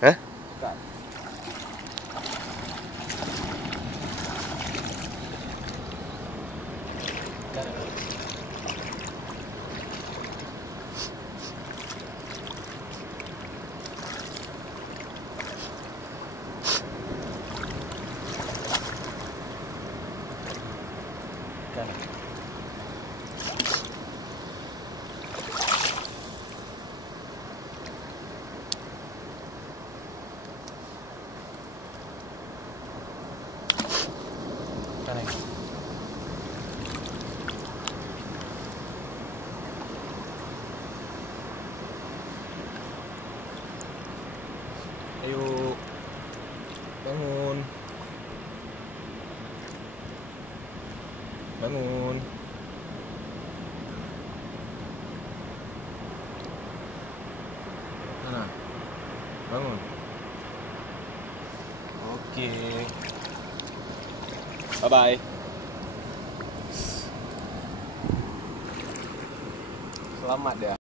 Hah? Bukan. Ayo, bangun, bangun. Mana? Bangun. Oke. Bye bye. Selamat ya.